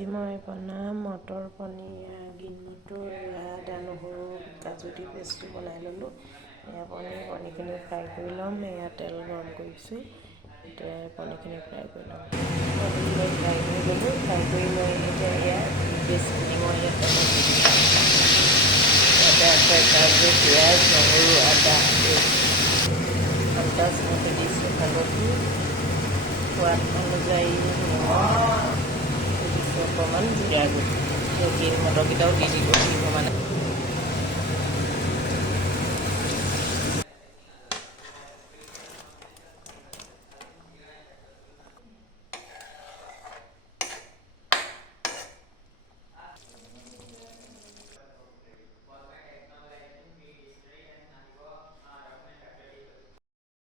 আজি মই বনাম মটৰ পনীৰ গ্ৰীণ মটৰ আদা নহৰু কাজু দি পেষ্টটো বনাই ল'লোঁ। এয়া পনীৰখিনি ফ্ৰাই কৰি ল'ম। এয়া তেল গৰম কৰিছোঁ, এতিয়া পনীৰখিনি ফ্ৰাই কৰি ল'ম। পনীৰখিনি ফ্ৰাই কৰি ল'লোঁ। ফ্ৰাই কৰি লৈ এতিয়া এয়া পেষ্টখিনি মই ইয়াত ইয়াতে আছে কাজু পিঁয়াজ নহৰু আদা আন্দাজ মতে দিছোঁ, হালধি সোৱাদ অনুযায়ী নিমখ অকণমান জিৰা গুড়ি, গ্ৰীণ মটৰকেইটাও দি দিব সমানে।